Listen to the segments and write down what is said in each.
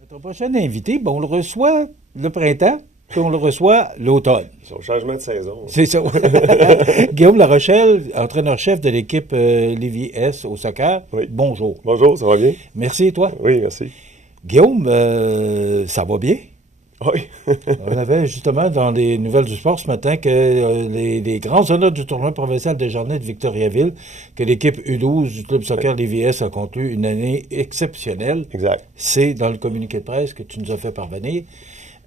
Notre prochain invité, on le reçoit le printemps, puis on le reçoit l'automne. C'est au changement de saison. C'est ça. Guillaume Larochelle, entraîneur-chef de l'équipe Lévis S au soccer. Oui. Bonjour. Bonjour, ça va bien? Merci, et toi? Oui, merci. Guillaume, ça va bien? Oui. On avait justement dans les nouvelles du sport ce matin que les grands honneurs du tournoi provincial des Journées de Victoriaville, que l'équipe U12 du club soccer Lévis S a conclu une année exceptionnelle. Exact. C'est dans le communiqué de presse que tu nous as fait parvenir.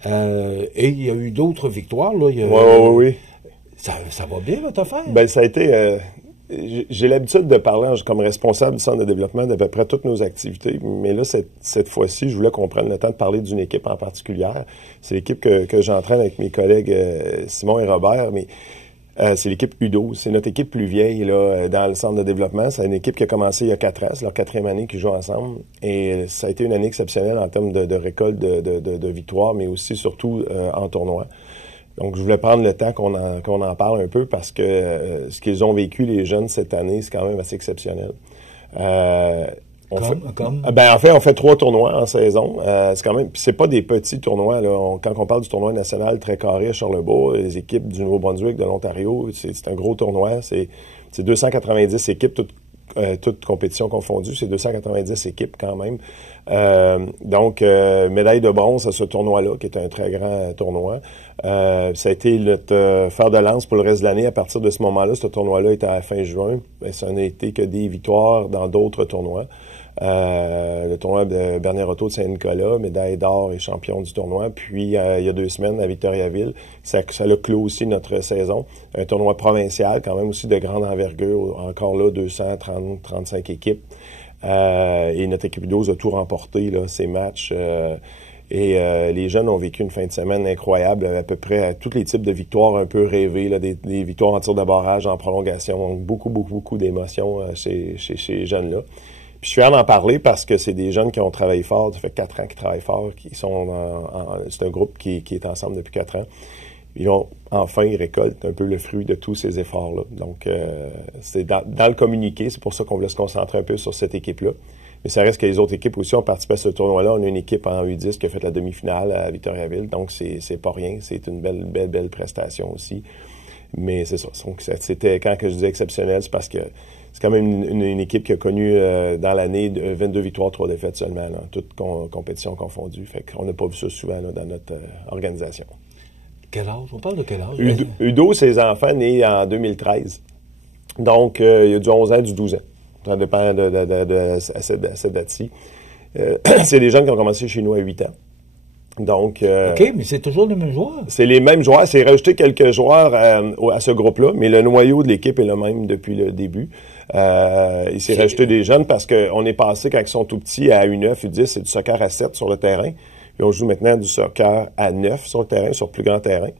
Et il y a eu d'autres victoires. Là. Oui. Ça va bien, votre affaire? Ben, ça a été... j'ai l'habitude de parler comme responsable du centre de développement d'à peu près toutes nos activités, mais là, cette fois-ci, je voulais qu'on prenne le temps de parler d'une équipe en particulier. C'est l'équipe que j'entraîne avec mes collègues Simon et Robert, mais c'est l'équipe U12. C'est notre équipe plus vieille là, dans le centre de développement. C'est une équipe qui a commencé il y a 4 ans. C'est leur 4e année qu'ils jouent ensemble. Et ça a été une année exceptionnelle en termes de récolte de victoires, mais aussi surtout en tournoi. Donc, je voulais prendre le temps qu'on en parle un peu parce que ce qu'ils ont vécu, les jeunes, cette année, c'est quand même assez exceptionnel. En fait, on fait 3 tournois en saison. C'est quand même, puis c'est pas des petits tournois, là. Quand on parle du tournoi national très carré à Charlebourg, les équipes du Nouveau-Brunswick, de l'Ontario, c'est un gros tournoi. C'est 290 équipes, toutes compétitions confondues. C'est 290 équipes quand même. Donc, médaille de bronze à ce tournoi-là, qui est un très grand tournoi. Ça a été notre fer de lance pour le reste de l'année. À partir de ce moment-là, ce tournoi-là était à la fin juin. Ça n'a été que des victoires dans d'autres tournois. Le tournoi de Bernier-Otto de Saint-Nicolas, médaille d'or et champion du tournoi. Puis, il y a 2 semaines, à Victoriaville, ça a clos aussi notre saison. Un tournoi provincial, quand même aussi de grande envergure. Encore là, 235 équipes. Et notre équipe 12 a tout remporté, là, ces matchs. Les jeunes ont vécu une fin de semaine incroyable, à peu près à tous les types de victoires un peu rêvées, là, des victoires en tir de barrage, en prolongation. Donc, beaucoup d'émotions chez ces jeunes-là. Puis je suis fier d'en parler parce que c'est des jeunes qui ont travaillé fort. Ça fait 4 ans qu'ils travaillent fort. C'est un groupe qui est ensemble depuis 4 ans. Ils récoltent un peu le fruit de tous ces efforts-là. Donc, c'est dans le communiqué. C'est pour ça qu'on voulait se concentrer un peu sur cette équipe-là. Mais ça reste que les autres équipes aussi ont participé à ce tournoi-là. On a une équipe en U10 qui a fait la demi-finale à Victoriaville. Donc, c'est pas rien. C'est une belle prestation aussi. Mais c'est ça. Donc, c'était, quand que je disais exceptionnel, c'est parce que c'est quand même une équipe qui a connu dans l'année 22 victoires, 3 défaites seulement, là, toutes compétitions confondues. Fait qu'on n'a pas vu ça souvent là, dans notre organisation. Quel âge? On parle de quel âge? Udo, c'est les enfants nés en 2013. Donc, il y a du 11 ans, du 12 ans. Ça dépend à cette date-ci. C'est des jeunes qui ont commencé chez nous à 8 ans. Donc, OK, mais c'est toujours les mêmes joueurs? C'est les mêmes joueurs. C'est rajouté quelques joueurs à ce groupe-là, mais le noyau de l'équipe est le même depuis le début. Il s'est rajouté des jeunes parce qu'on est passé, quand ils sont tout petits, à U9, U10, c'est du soccer à 7 sur le terrain. Puis on joue maintenant du soccer à 9 sur le terrain, sur plus grand terrain.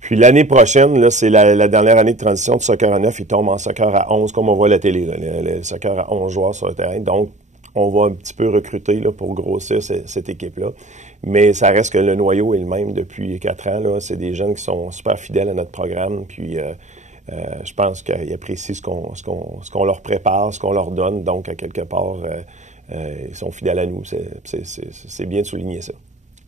Puis l'année prochaine, là, c'est la dernière année de transition du soccer à 9. Il tombe en soccer à 11, comme on voit à la télé, là, le soccer à 11 joueurs sur le terrain. Donc, on va un petit peu recruter là, pour grossir cette équipe-là. Mais ça reste que le noyau est le même depuis 4 ans. Là. C'est des jeunes qui sont super fidèles à notre programme. Puis je pense qu'ils apprécient ce qu'on leur prépare, ce qu'on leur donne. Donc, à quelque part, ils sont fidèles à nous. C'est bien de souligner ça.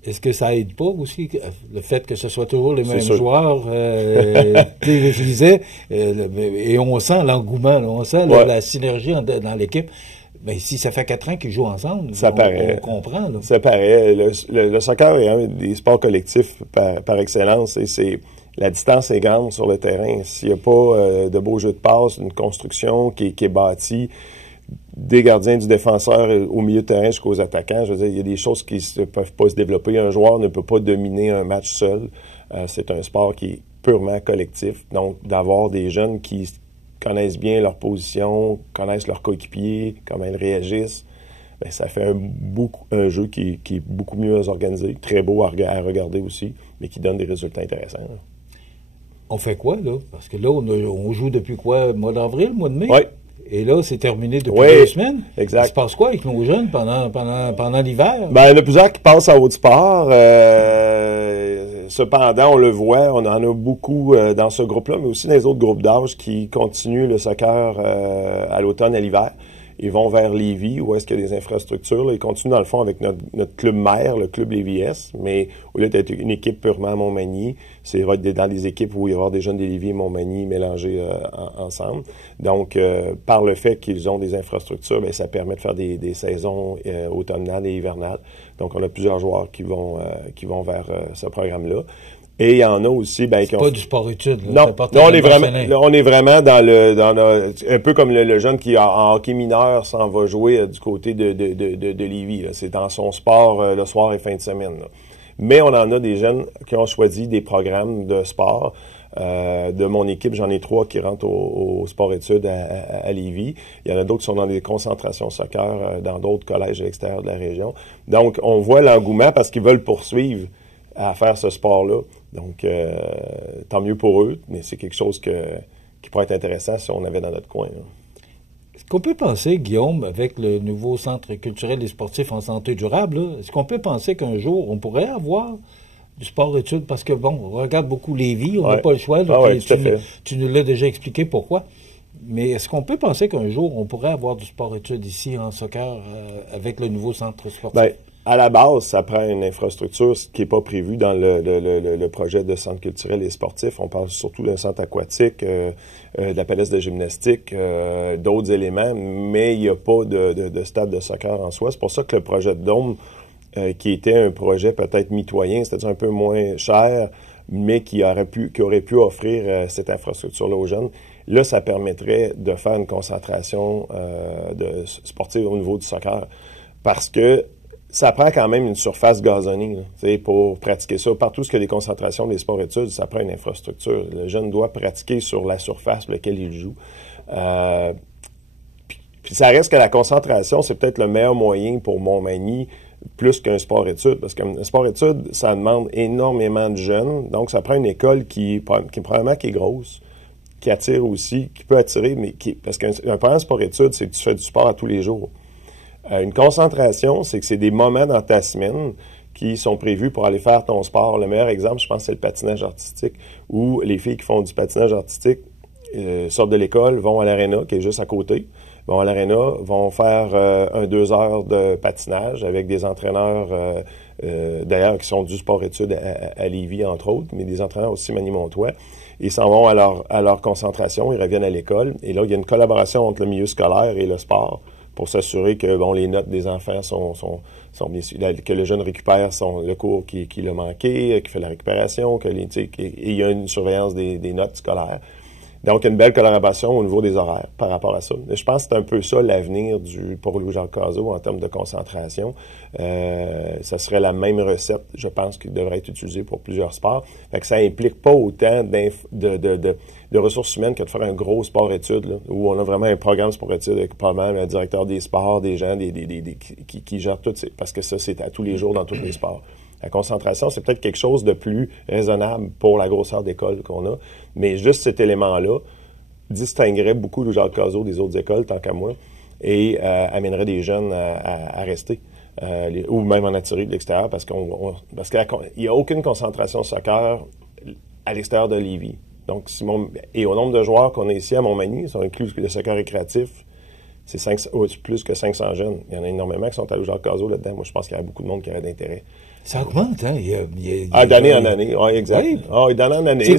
Est-ce que ça aide pas aussi, le fait que ce soit toujours les mêmes joueurs? Je disais, et on sent l'engouement, là, on sent la synergie dans l'équipe. Mais si ça fait 4 ans qu'ils jouent ensemble, on comprend. Là. Ça paraît. Le soccer est un des sports collectifs par excellence. Et la distance est grande sur le terrain. S'il n'y a pas de beau jeu de passe, une construction qui est bâtie, des gardiens, du défenseur au milieu de terrain jusqu'aux attaquants, je veux dire, il y a des choses qui ne peuvent pas se développer. Un joueur ne peut pas dominer un match seul. C'est un sport qui est purement collectif. Donc, d'avoir des jeunes qui connaissent bien leur position, connaissent leurs coéquipiers, comment ils réagissent, bien, ça fait un jeu qui est beaucoup mieux organisé, très beau à regarder aussi, mais qui donne des résultats intéressants. Là. On fait quoi, là? Parce que là, on joue depuis quoi? Mois d'avril, mois de mai? Oui. Et là, c'est terminé depuis 2 semaines. Exact. Il se passe quoi avec nos jeunes pendant l'hiver? Ben, il y en a plusieurs qui passent à Haut-du-Sport. Cependant, on le voit, on en a beaucoup dans ce groupe-là, mais aussi dans les autres groupes d'âge qui continuent le soccer à l'automne, à l'hiver. ils vont vers Lévis, où est-ce qu'il y a des infrastructures. Là, ils continuent dans le fond avec notre club mère, le club Lévis-S, mais au lieu d'être une équipe purement à Montmagny, c'est va être dans des équipes où il va y avoir des jeunes de Lévis et Montmagny mélangés ensemble. Donc, par le fait qu'ils ont des infrastructures, bien, ça permet de faire des saisons automnales et hivernales. Donc, on a plusieurs joueurs qui vont vers ce programme-là. Et il y en a aussi, ben, c'est pas du sport-études. Non, on est vraiment dans un peu comme le jeune qui en hockey mineur s'en va jouer du côté de Lévis. Là. C'est dans son sport le soir et fin de semaine. Là. Mais on en a des jeunes qui ont choisi des programmes de sport. De mon équipe, j'en ai 3 qui rentrent au sport-études à Lévis. Il y en a d'autres qui sont dans des concentrations soccer dans d'autres collèges à l'extérieur de la région. Donc, on voit l'engouement parce qu'ils veulent poursuivre à faire ce sport-là. Donc, tant mieux pour eux, mais c'est quelque chose qui pourrait être intéressant si on avait dans notre coin. Là. Est-ce qu'on peut penser, Guillaume, avec le nouveau centre culturel et sportif en santé durable, là, est-ce qu'on peut penser qu'un jour, on pourrait avoir du sport-études? Parce que, bon, on regarde beaucoup Lévis, on n'a pas le choix. Là, tu nous l'as déjà expliqué pourquoi. Mais est-ce qu'on peut penser qu'un jour, on pourrait avoir du sport-études ici en soccer avec le nouveau centre sportif? Bien, à la base, ça prend une infrastructure, ce qui n'est pas prévu dans le projet de centre culturel et sportif. On parle surtout d'un centre aquatique, de la palette de gymnastique, d'autres éléments, mais il n'y a pas de stade de soccer en soi. C'est pour ça que le projet de Dôme, qui était un projet peut-être mitoyen, c'est-à-dire un peu moins cher, mais qui aurait pu offrir cette infrastructure-là aux jeunes, là, ça permettrait de faire une concentration sportive au niveau du soccer. Parce que ça prend quand même une surface gazonnée là, pour pratiquer ça. Partout où il y a des concentrations des sports-études, ça prend une infrastructure. Le jeune doit pratiquer sur la surface sur laquelle il joue. Puis ça reste que la concentration, c'est peut-être le meilleur moyen pour Montmagny, plus qu'un sport-études. Parce qu'un sport-études, ça demande énormément de jeunes. Donc, ça prend une école qui probablement qui est grosse, qui attire aussi, qui peut attirer, mais parce qu'un programme sport-études, c'est que tu fais du sport à tous les jours. Une concentration, c'est que c'est des moments dans ta semaine qui sont prévus pour aller faire ton sport. Le meilleur exemple, je pense, c'est le patinage artistique, où les filles qui font du patinage artistique sortent de l'école, vont à l'aréna, qui est juste à côté, vont à l'aréna, vont faire 2 heures de patinage avec des entraîneurs, d'ailleurs, qui sont du sport-études à Lévis, entre autres, mais des entraîneurs aussi Magny-Montois. Ils s'en vont à leur concentration, ils reviennent à l'école, et là, il y a une collaboration entre le milieu scolaire et le sport, pour s'assurer que les notes des enfants sont bien sûr, que le jeune récupère le cours qu'il a manqué, qu'il fait la récupération, il y a une surveillance des notes scolaires. Donc, une belle collaboration au niveau des horaires par rapport à ça. Je pense que c'est un peu ça l'avenir pour Louis-Jacques Cazot en termes de concentration. Ça serait la même recette, je pense, qui devrait être utilisée pour plusieurs sports. Fait que ça implique pas autant de ressources humaines que de faire un gros sport-études, là, où on a vraiment un programme sport-études avec probablement un directeur des sports, des gens qui gèrent tout, parce que ça, c'est à tous les jours dans tous les sports. La concentration, c'est peut-être quelque chose de plus raisonnable pour la grosseur d'école qu'on a, mais juste cet élément-là distinguerait beaucoup de Jacques Cazot des autres écoles, tant qu'à moi, et amènerait des jeunes à rester, ou même en attirer de l'extérieur, parce qu'il n'y a aucune concentration soccer à l'extérieur de Lévis. Donc, et au nombre de joueurs qu'on a ici à Montmagny, si on inclut le soccer récréatif, c'est plus que 500 jeunes. Il y en a énormément qui sont à Jacques Cazot là-dedans. Moi, je pense qu'il y a beaucoup de monde qui aurait d'intérêt. Ça augmente, hein? D'année en année, oui, exact. Oui. D'année en année.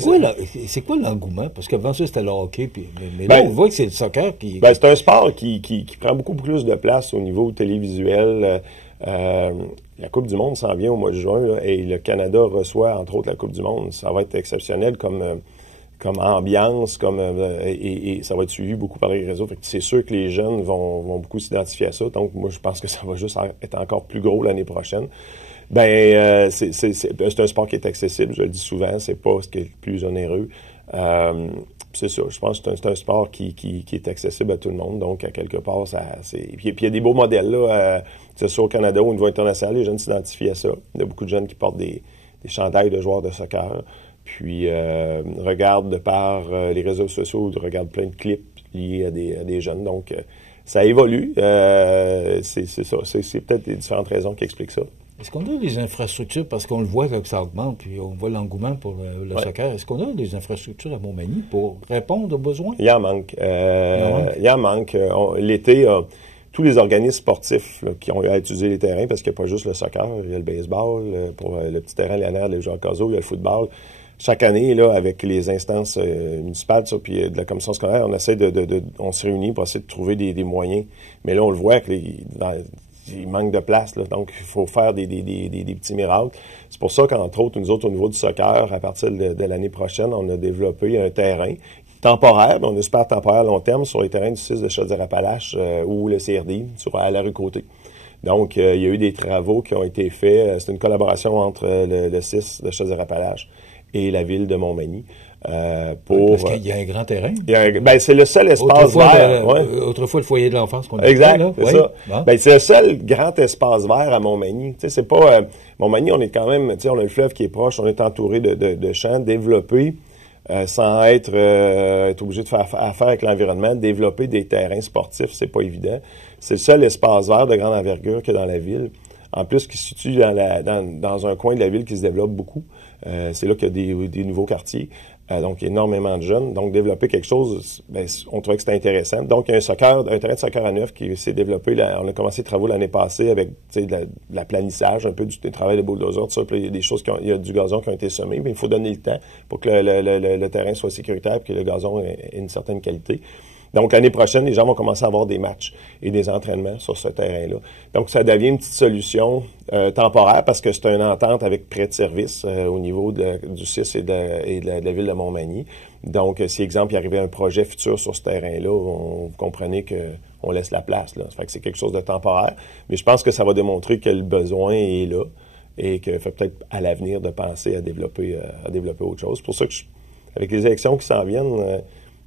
C'est quoi l'engouement? Parce qu'avant ça, c'était le hockey, mais là, on voit que c'est le soccer qui... c'est un sport qui prend beaucoup plus de place au niveau télévisuel. La Coupe du monde s'en vient au mois de juin, là, et le Canada reçoit, entre autres, la Coupe du monde. Ça va être exceptionnel comme ambiance, et ça va être suivi beaucoup par les réseaux. Fait que c'est sûr que les jeunes vont beaucoup s'identifier à ça. Donc, moi, je pense que ça va juste être encore plus gros l'année prochaine. C'est un sport qui est accessible, je le dis souvent, c'est pas ce qui est le plus onéreux. C'est ça, je pense que c'est un sport qui est accessible à tout le monde, donc à quelque part, Puis il y a des beaux modèles, là, que ce soit au Canada ou au niveau international, les jeunes s'identifient à ça. Il y a beaucoup de jeunes qui portent des chandails de joueurs de soccer, puis regardent de par les réseaux sociaux, regardent plein de clips liés à des jeunes, donc ça évolue. C'est ça, c'est peut-être les différentes raisons qui expliquent ça. Est-ce qu'on a des infrastructures, parce qu'on le voit que ça augmente, puis on voit l'engouement pour le soccer, est-ce qu'on a des infrastructures à Montmagny pour répondre aux besoins? Il en manque. Il en manque. L'été, tous les organismes sportifs là, qui ont eu à utiliser les terrains, parce qu'il n'y a pas juste le soccer, il y a le baseball, pour le petit terrain Léonard, les joueurs Caso, il y a le football. Chaque année, là, avec les instances municipales, puis de la commission scolaire, on essaie on se réunit pour essayer de trouver des moyens. Mais là, on le voit qu'il manque de place, là, donc il faut faire des petits miracles. C'est pour ça qu'entre autres, nous autres, au niveau du soccer, à partir de l'année prochaine, on a développé un terrain temporaire, on espère temporaire à long terme, sur les terrains du 6 de Chaudière-Appalaches ou le CRD, à la rue Côté. Donc, il y a eu des travaux qui ont été faits. C'est une collaboration entre le 6 de Chaudière-Appalaches et la ville de Montmagny. Parce qu'il y a un grand terrain. C'est le seul espace vert. Autrefois, le foyer de l'enfance qu'on a exact, fait, là. C'est ça. Bon. C'est le seul grand espace vert à Montmagny. C'est pas... Montmagny, on est quand même... on a le fleuve qui est proche, on est entouré de champs développés sans être obligé de faire affaire avec l'environnement. Développer des terrains sportifs, c'est pas évident. C'est le seul espace vert de grande envergure qu'il y a dans la ville. En plus, qui se situe dans un coin de la ville qui se développe beaucoup. C'est là qu'il y a des nouveaux quartiers. Donc, énormément de jeunes. Donc, développer quelque chose, on trouvait que c'était intéressant. Donc, il y a un terrain de soccer à neuf qui s'est développé. On a commencé les travaux l'année passée avec de l'aplanissage, un peu du travail de bulldozer, tout ça. Puis, il y a des choses il y a du gazon qui ont été semé. Mais il faut donner le temps pour que le terrain soit sécuritaire et que le gazon ait une certaine qualité. Donc, l'année prochaine, les gens vont commencer à avoir des matchs et des entraînements sur ce terrain-là. Donc, ça devient une petite solution temporaire parce que c'est une entente avec prêt de service au niveau du CIS et de la ville de Montmagny. Donc, si, exemple, il arrivait un projet futur sur ce terrain-là, vous comprenez qu'on laisse la place, là. Ça fait que c'est quelque chose de temporaire. Mais je pense que ça va démontrer que le besoin est là et qu'il fait peut-être à l'avenir de penser à développer autre chose. C'est pour ça que, avec les élections qui s'en viennent...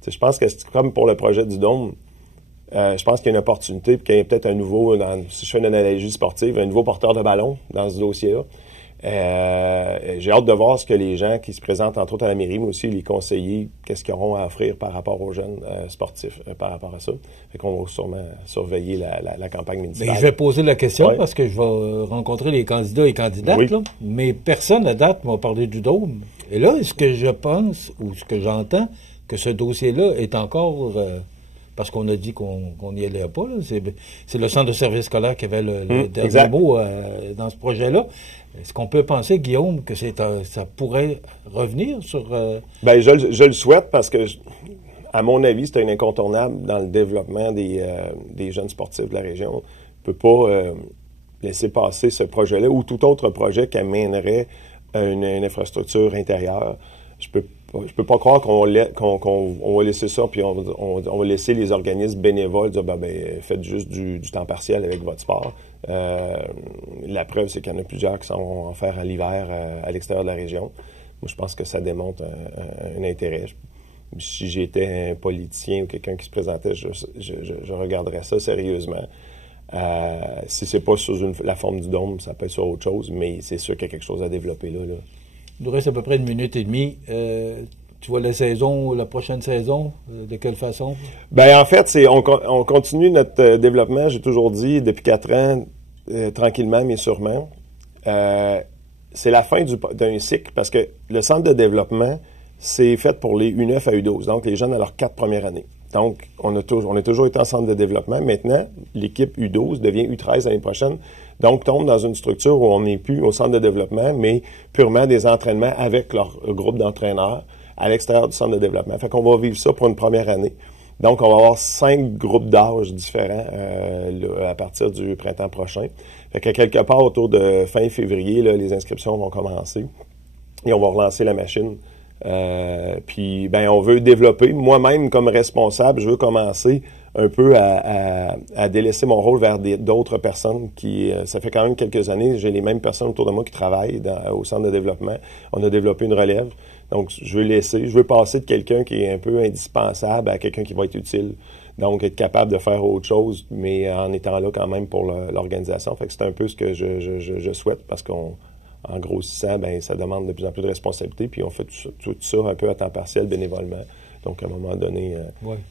je pense que c'est comme pour le projet du Dôme, je pense qu'il y a une opportunité, puis qu'il y a peut-être un nouveau, si je fais une analogie sportive, un nouveau porteur de ballon dans ce dossier-là. J'ai hâte de voir ce que les gens qui se présentent, entre autres à la mairie, mais aussi les conseillers, qu'est-ce qu'ils auront à offrir par rapport aux jeunes sportifs par rapport à ça. Fait qu'on va sûrement surveiller la campagne municipale. Je vais poser la question parce que je vais rencontrer les candidats et candidates, là, mais personne à date m'a parlé du Dôme. Et là, ce que je pense, ou ce que j'entends, que ce dossier-là est encore... parce qu'on a dit qu'on n'y allait pas, là. C'est le centre de service scolaire qui avait le dernier mot dans ce projet-là. Est-ce qu'on peut penser, Guillaume, que ça pourrait revenir sur... Je le souhaite parce que, à mon avis, c'est un incontournable dans le développement des jeunes sportifs de la région. On ne peut pas laisser passer ce projet-là ou tout autre projet qui amènerait une infrastructure intérieure. Je peux pas croire qu'on va laisser ça, puis on va laisser les organismes bénévoles dire faites juste du temps partiel avec votre sport. La preuve, c'est qu'il y en a plusieurs qui s'en vont en faire à l'hiver à l'extérieur de la région. Moi, je pense que ça démontre un intérêt. Si j'étais un politicien ou quelqu'un qui se présentait, je regarderais ça sérieusement. Si c'est pas sous la forme du Dôme, ça peut être sur autre chose, mais c'est sûr qu'il y a quelque chose à développer là. Il nous reste à peu près 1 minute et demie. Tu vois la prochaine saison, de quelle façon? En fait, on continue notre développement, j'ai toujours dit, depuis 4 ans, tranquillement mais sûrement. C'est la fin d'un cycle parce que le centre de développement, c'est fait pour les U9 à U12, donc les jeunes à leurs 4 premières années. Donc, on a toujours été en centre de développement. Maintenant, l'équipe U12 devient U13 l'année prochaine. Donc, tombe dans une structure où on n'est plus au centre de développement, mais purement des entraînements avec leur groupe d'entraîneurs à l'extérieur du centre de développement. Fait qu'on va vivre ça pour une première année. Donc, on va avoir 5 groupes d'âge différents à partir du printemps prochain. Fait que quelque part, autour de fin février, là, les inscriptions vont commencer et on va relancer la machine. Puis, on veut développer. Moi-même, comme responsable, je veux commencer un peu à délaisser mon rôle vers d'autres personnes qui... ça fait quand même quelques années, j'ai les mêmes personnes autour de moi qui travaillent au centre de développement. On a développé une relève. Donc, je veux passer de quelqu'un qui est un peu indispensable à quelqu'un qui va être utile. Donc, être capable de faire autre chose, mais en étant là quand même pour l'organisation. Fait que c'est un peu ce que je souhaite parce qu'en grossissant, ça demande de plus en plus de responsabilités. Puis on fait tout ça un peu à temps partiel, bénévolement. Donc, à un moment donné,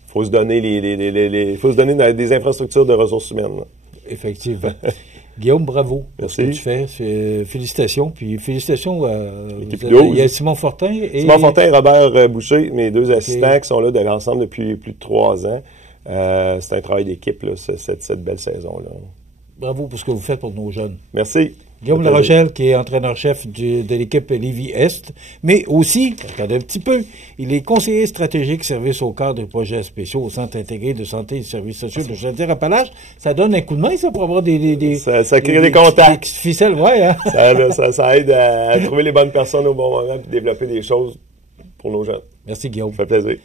faut se donner faut se donner des infrastructures de ressources humaines. Là. Effectivement. Guillaume, bravo pour Merci. ce que tu fais. Félicitations. Puis félicitations il y a Simon Fortin et Robert Boucher, mes 2 assistants qui sont là ensemble depuis plus de 3 ans. c'est un travail d'équipe, là, cette belle saison-là. Bravo pour ce que vous faites pour nos jeunes. Merci. Guillaume Larochelle, qui est entraîneur-chef de l'équipe Lévis-Est, mais aussi, regardez un petit peu, il est conseiller stratégique service au cadre de projets spéciaux au Centre intégré de santé et de services sociaux de Chaudière-Appalaches. Ça donne un coup de main, ça, pour avoir ça crée des contacts. Des ficelles, ouais, hein? Ça aide à trouver les bonnes personnes au bon moment et développer des choses pour nos jeunes. Merci, Guillaume. Ça fait plaisir.